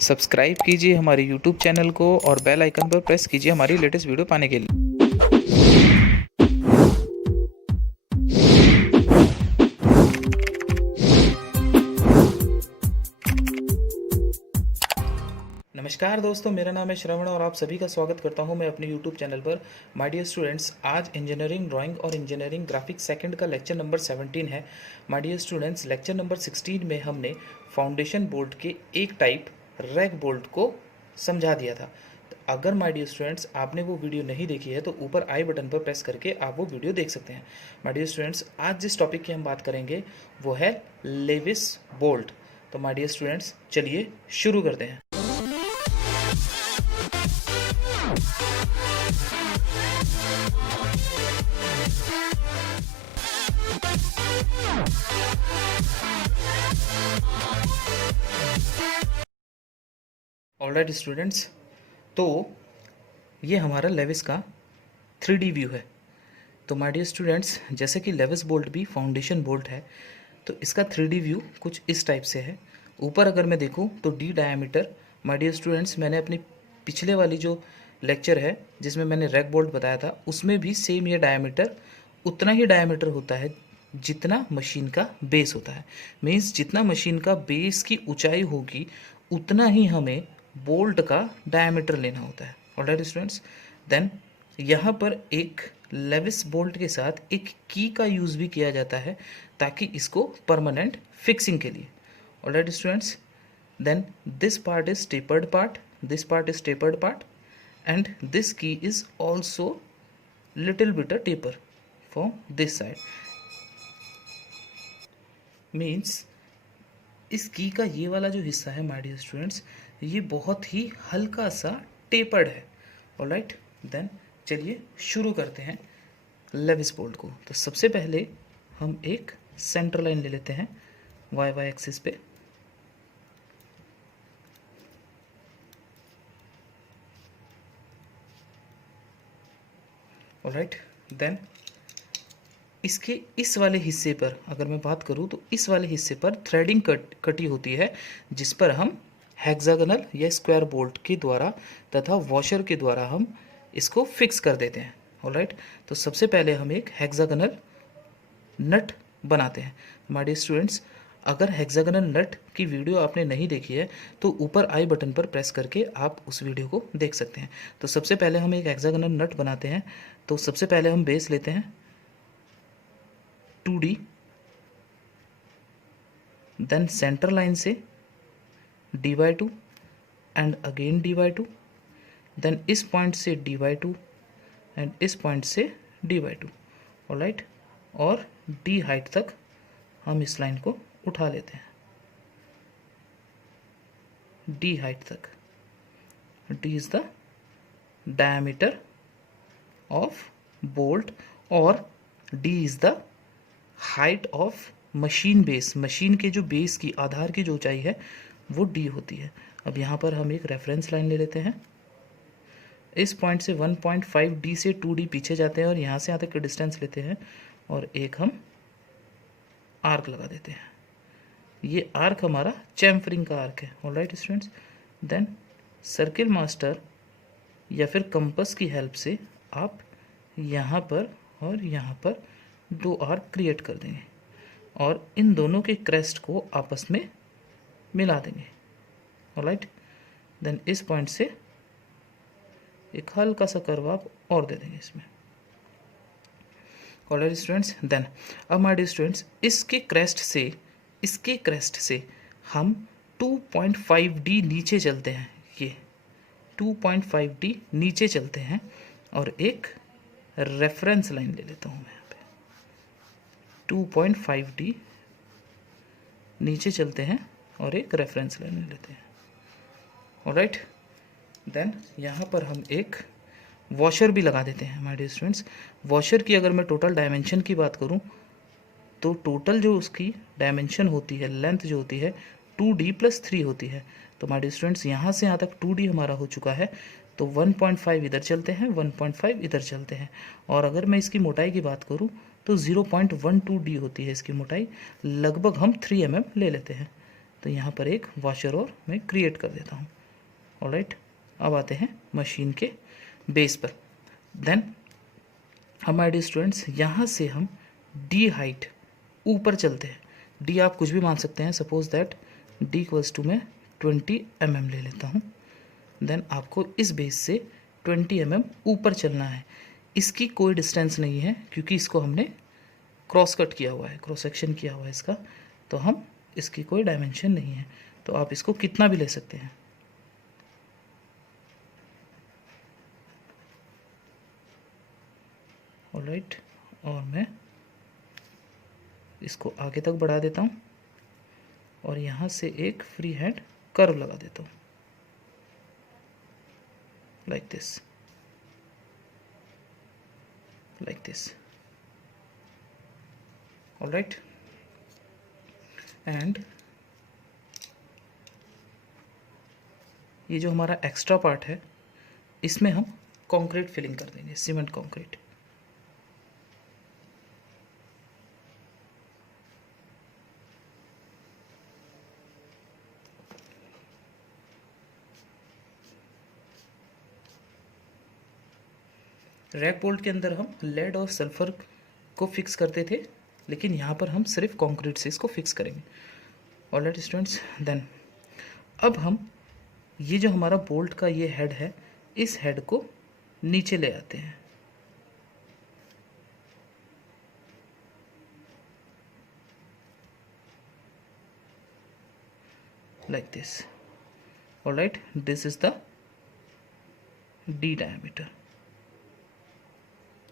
Subscribe कीजिए हमारे YouTube channel को और बेल आइकन पर प्रेस कीजिए हमारी लेटेस्ट वीडियो पाने के लिए। नमस्कार दोस्तों, मेरा नाम है श्रवण और आप सभी का स्वागत करता हूं मैं अपने YouTube चैनल पर। माय डियर स्टूडेंट्स, आज इंजीनियरिंग ड्राइंग और इंजीनियरिंग ग्राफिक्स सेकंड का लेक्चर नंबर 17 है। My dear students, lecture number 16 में हमने फाउंडेशन बोल्ट के एक टाइप रैग बोल्ट को समझा दिया था। तो अगर माय डियर स्टूडेंट्स आपने वो वीडियो नहीं देखी है तो ऊपर आई बटन पर प्रेस करके आप वो वीडियो देख सकते हैं। माय डियर स्टूडेंट्स, आज जिस टॉपिक की हम बात करेंगे वो है लेविस बोल्ट। तो माय डियर स्टूडेंट्स, चलिए शुरू करते हैं। ऑलराइट स्टूडेंट्स, तो ये हमारा लेविस का 3D व्यू है। तो माय डियर स्टूडेंट्स, जैसे कि लेविस बोल्ट भी फाउंडेशन बोल्ट है तो इसका 3D व्यू कुछ इस टाइप से है। ऊपर अगर मैं देखूं तो D diameter, my dear students, मैंने अपनी पिछले वाली जो लेक्चर है जिसमें मैंने रैग बोल्ट बताया था उसमें भी सेम ये डायमीटर, उतना ही डायमीटर होता है जितना मशीन का बेस होता है। मीन्स जितना मशीन का बेस की ऊंचाई होगी उतना ही हमें बोल्ट का डायमीटर लेना होता है। ऑलराइट स्टूडेंट्स, देन यहाँ पर एक लेविस बोल्ट के साथ एक की का यूज़ भी किया जाता है ताकि इसको परमानेंट फिक्सिंग के लिए। Alright students, then this part is tapered part, this part is tapered part and this key is also little bit a taper from this side। means इस की का ये वाला जो हिस्सा है माय डियर स्टूडेंट्स, ये बहुत ही हल्का सा टेपर्ड है। ऑलराइट, देन चलिए शुरू करते हैं लेविस बोल्ट को। तो सबसे पहले हम एक सेंटर लाइन ले लेते हैं वाई वाई एक्सिस पे। ऑलराइट, देन इसके इस वाले हिस्से पर अगर मैं बात करूं तो इस वाले हिस्से पर थ्रेडिंग कटी होती है जिस पर हम हेक्सागोनल या स्क्वायर बोल्ट के द्वारा तथा वॉशर के द्वारा हम इसको फिक्स कर देते हैं। ऑलराइट, तो सबसे पहले हम एक हेक्सागोनल नट बनाते हैं। माय डियर स्टूडेंट्स, अगर हेक्सागोनल नट की वीडियो आपने नहीं देखी है तो ऊपर आई बटन पर प्रेस करके आप उस वीडियो को देख सकते हैं। तो सबसे पहले हम एक हेक्सागोनल नट बनाते हैं। तो सबसे पहले हम बेस लेते हैं 2D, देन सेंटर लाइन से D/2 and again D/2, then इस पॉइंट से D/2 एंड इस पॉइंट से D/2। ऑलराइट, और D हाइट तक हम इस लाइन को उठा लेते हैं, D हाइट तक। D is the diameter of bolt और D is the height of machine base. Machine के जो बेस की आधार की जो ऊंचाई है वो D होती है। अब यहाँ पर हम एक रेफरेंस लाइन ले लेते हैं। इस पॉइंट से 1.5 D से 2D पीछे जाते हैं और यहाँ से यहाँ तक का डिस्टेंस लेते हैं और एक हम आर्क लगा देते हैं। ये आर्क हमारा चैम्फरिंग का आर्क है। Alright students, then circle master या फिर कंपास की हेल्प से आप यहाँ पर और यहाँ पर दो आर्क क्रिएट कर देंगे और इन दोनों के क्रेस्ट को आपस में मिला देंगे। ऑलराइट, देन इस पॉइंट से एक हल्का सा कर्व आप और दे देंगे इसमें। ऑलराइट स्टूडेंट्स, देन अब माय डियर स्टूडेंट्स, इसके क्रेस्ट से हम 2.5D नीचे चलते हैं। ये 2.5D नीचे चलते हैं और एक रेफरेंस लाइन ले लेता हूँ मैं यहाँ पे। 2.5D नीचे चलते हैं और एक रेफरेंस लाइन ले लेते हैं। ऑलराइट, देन यहाँ पर हम एक वॉशर भी लगा देते हैं। माय डियर स्टूडेंट्स, वॉशर की अगर मैं टोटल डायमेंशन की बात करूँ तो टोटल जो उसकी डायमेंशन होती है, लेंथ जो होती है 2D+3 होती है। तो माय डियर स्टूडेंट्स, यहाँ से यहाँ तक 2D हमारा हो चुका है। तो 1.5 इधर चलते हैं, 1.5 इधर चलते हैं। और अगर मैं इसकी मोटाई की बात करूँ तो 0.12D होती है इसकी मोटाई। लगभग हम 3 mm ले लेते हैं। तो यहाँ पर एक वॉशर और मैं क्रिएट कर देता हूँ। ऑलराइट, अब आते हैं मशीन के बेस पर। देन हमारे स्टूडेंट्स यहाँ से हम डी हाइट ऊपर चलते हैं। डी आप कुछ भी मान सकते हैं, suppose that D equals to मैं 20 mm ले लेता हूँ। देन आपको इस बेस से 20 mm ऊपर चलना है। इसकी कोई डिस्टेंस नहीं है क्योंकि इसको हमने क्रॉस कट किया हुआ है, क्रॉस सेक्शन किया हुआ है इसका, तो हम इसकी कोई डायमेंशन नहीं है, तो आप इसको कितना भी ले सकते हैं। ऑलराइट, और मैं इसको आगे तक बढ़ा देता हूँ और यहाँ से एक फ्री हैंड कर्व लगा देता हूँ, like this, like this. Alright, and ये जो हमारा एक्स्ट्रा पार्ट है इसमें हम कंक्रीट फिलिंग कर देंगे, सीमेंट कंक्रीट। रैक बोल्ट के अंदर हम लेड और सल्फर को फिक्स करते थे, लेकिन यहाँ पर हम सिर्फ कंक्रीट से इसको फिक्स करेंगे। ऑलराइट स्टूडेंट्स, देन अब हम ये जो हमारा बोल्ट का ये हेड है, इस हेड को नीचे ले आते हैं। Like this. Alright, this is the D diameter,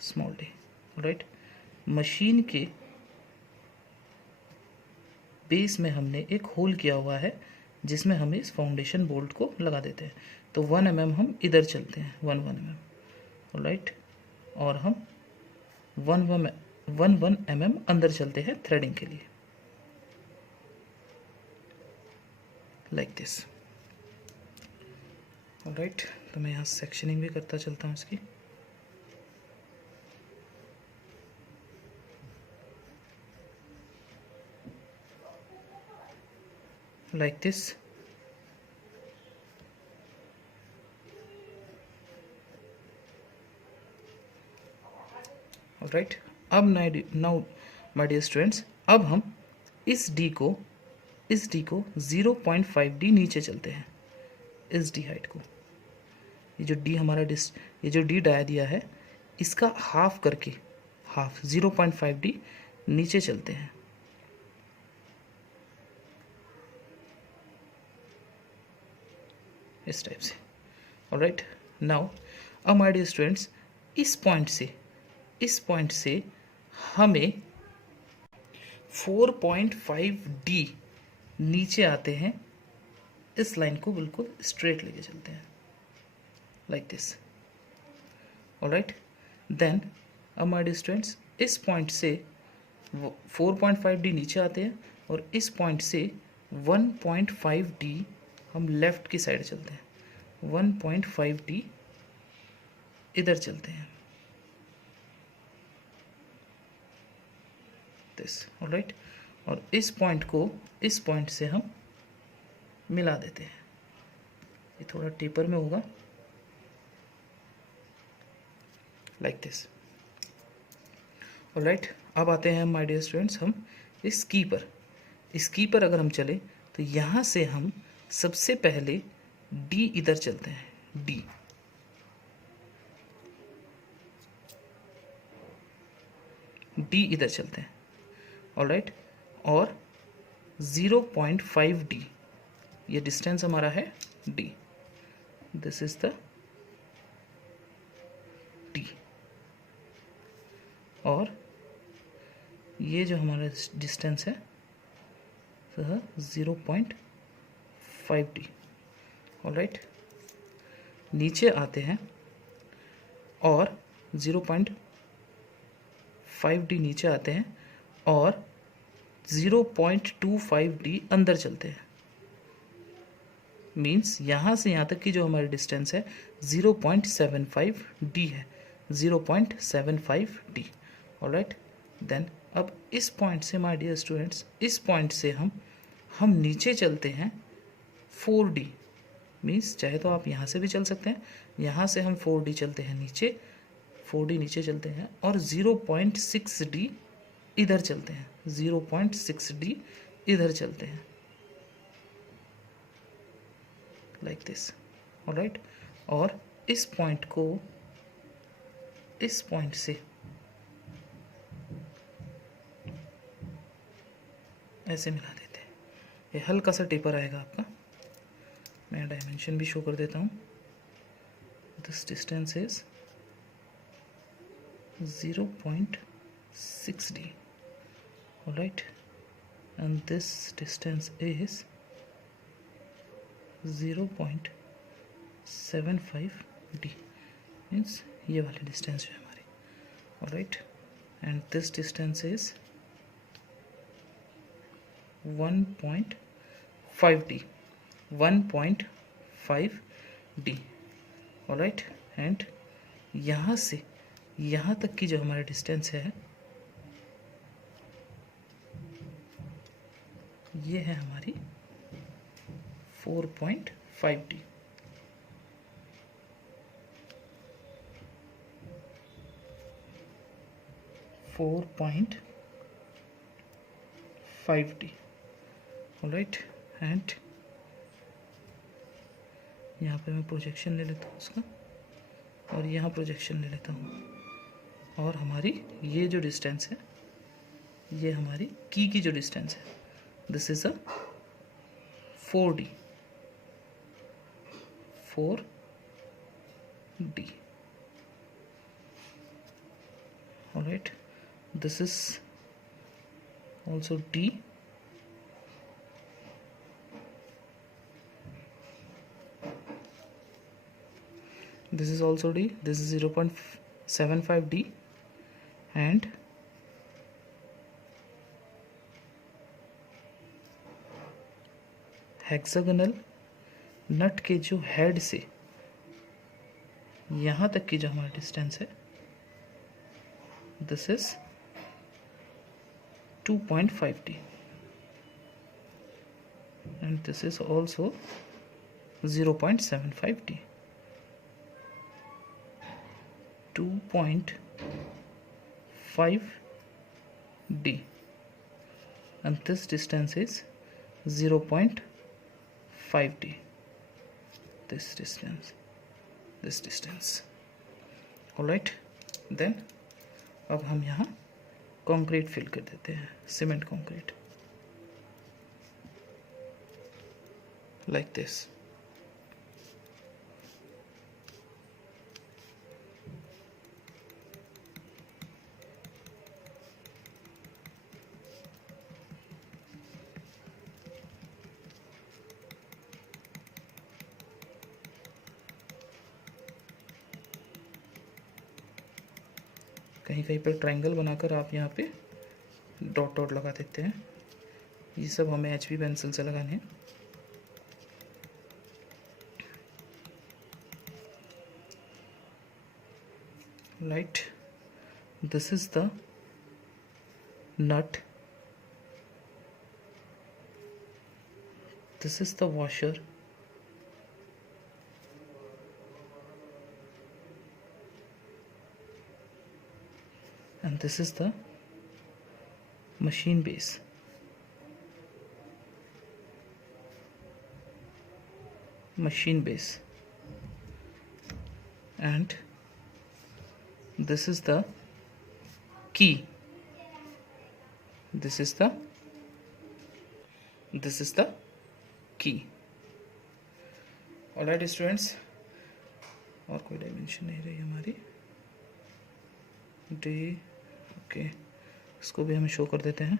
small D. Alright, machine के बेस में हमने एक होल किया हुआ है जिसमें हम इस फाउंडेशन बोल्ट को लगा देते हैं। तो 1 mm हम इधर चलते हैं, 1 mm। ऑलराइट, और हम 1 mm अंदर चलते हैं थ्रेडिंग के लिए, लाइक दिस। ऑलराइट, तो मैं यहाँ सेक्शनिंग भी करता चलता हूँ इसकी। like this। alright, अब नाउ माय डियर स्टूडेंट्स, अब हम इस D को 0.5D नीचे चलते हैं, इस D हाइट को। ये जो D हमारा ये जो D डाया दिया है इसका हाफ करके, हाफ 0.5D नीचे चलते हैं। इस टाइप से। ऑलराइट, नाउ अब माय डियर स्टूडेंट्स, इस पॉइंट से हमें 4.5D नीचे आते हैं। इस लाइन को बिल्कुल स्ट्रेट लेके चलते हैं, लाइक दिस। ऑलराइट, देन अब माय डियर स्टूडेंट्स, इस पॉइंट से 4.5D नीचे आते हैं और इस पॉइंट से 1.5D हम लेफ्ट की साइड चलते हैं, 1.5D इधर चलते हैं, दिस। ऑलराइट, और इस पॉइंट को इस पॉइंट से हम मिला देते हैं। ये थोड़ा टेपर में होगा, लाइक दिस। ऑलराइट, अब आते हैं माय डियर स्टूडेंट्स हम इस की पर अगर हम चले तो यहाँ से हम सबसे पहले D इधर चलते हैं, D इधर चलते हैं। ऑलराइट, और 0.5D ये डिस्टेंस हमारा है D, this is the D। और ये जो हमारा डिस्टेंस है 0.5D। ऑलराइट, नीचे आते हैं और 0.5D नीचे आते हैं और 0.25D अंदर चलते हैं। मीन्स यहाँ से यहाँ तक की जो हमारी डिस्टेंस है 0.75D है, 0.75D। ऑलराइट, देन अब इस पॉइंट से माय डियर स्टूडेंट्स, इस पॉइंट से हम हम नीचे चलते हैं 4D, मीन्स चाहे तो आप यहाँ से भी चल सकते हैं, यहाँ से हम 4D चलते हैं नीचे, 4D नीचे चलते हैं और 0.6D इधर चलते हैं, 0.6D इधर चलते हैं, लाइक दिस, ऑलराइट। और इस पॉइंट को इस पॉइंट से ऐसे मिला देते हैं। ये हल्का सा टेपर आएगा आपका, मैं डायमेंशन भी शो कर देता हूँ। This distance is 0.6D, alright, and this distance is 0.75D, means ये वाली डिस्टेंस है हमारी, alright, and this distance is 1.5D, 1.5D, alright, and यहाँ से यहाँ तक की जो हमारा डिस्टेंस है ये है हमारी 4.5D, ऑलराइट। एंड यहाँ पे मैं प्रोजेक्शन ले लेता हूँ उसका और यहाँ प्रोजेक्शन ले लेता हूँ, और हमारी ये जो डिस्टेंस है ये हमारी की जो डिस्टेंस है, this is a 4D, 4D, alright, this is also D, this is also D, this is 0.75D, and hexagonal nut के जो हेड से यहाँ तक की जो हमारा डिस्टेंस है, this is 2.5D, and this is also 0.75D, 2.5D, and this distance is 0.5D, this distance, alright। then अब हम यहाँ कंक्रीट फिल कर देते हैं, सीमेंट कंक्रीट, लाइक दिस। कहीं कहीं पर ट्रायंगल बनाकर आप यहाँ पे डॉट डॉट लगा देते हैं, ये सब हमें HB पेंसिल से लगाने हैं। Right, this is the nut, this is the washer, and this is the machine base, and this is the key, this is the key, alright students। और कोई डायमेंशन नहीं रही हमारी, डी, ओके, इसको भी हम शो कर देते हैं।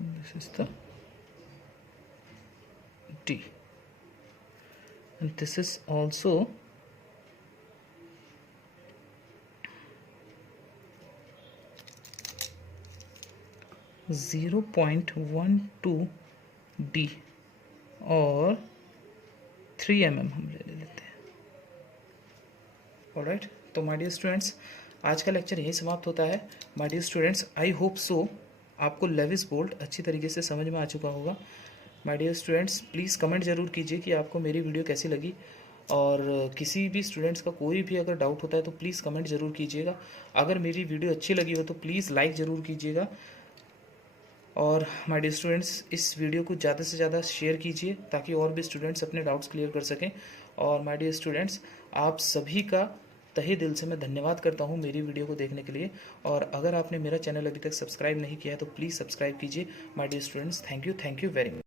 This is the D, and this is also 0.12D और 3 mm हम ले लेते हैं, ऑलराइट। तो माय डियर स्टूडेंट्स, आज का लेक्चर यहीं समाप्त होता है। My dear students, I hope so आपको लेविस बोल्ट अच्छी तरीके से समझ में आ चुका होगा। My dear students, please comment ज़रूर कीजिए कि आपको मेरी वीडियो कैसी लगी, और किसी भी स्टूडेंट्स का कोई भी अगर डाउट होता है तो प्लीज़ कमेंट ज़रूर कीजिएगा। अगर मेरी वीडियो अच्छी लगी हो तो प्लीज़ लाइक ज़रूर कीजिएगा, और माय डियर स्टूडेंट्स इस वीडियो को ज़्यादा से ज़्यादा शेयर कीजिए ताकि और भी स्टूडेंट्स अपने डाउट्स क्लियर कर सकें। और माय डियर स्टूडेंट्स, आप सभी का तहे दिल से मैं धन्यवाद करता हूँ मेरी वीडियो को देखने के लिए। और अगर आपने मेरा चैनल अभी तक सब्सक्राइब नहीं किया है तो प्लीज़ सब्सक्राइब कीजिए। My dear students, thank you very much.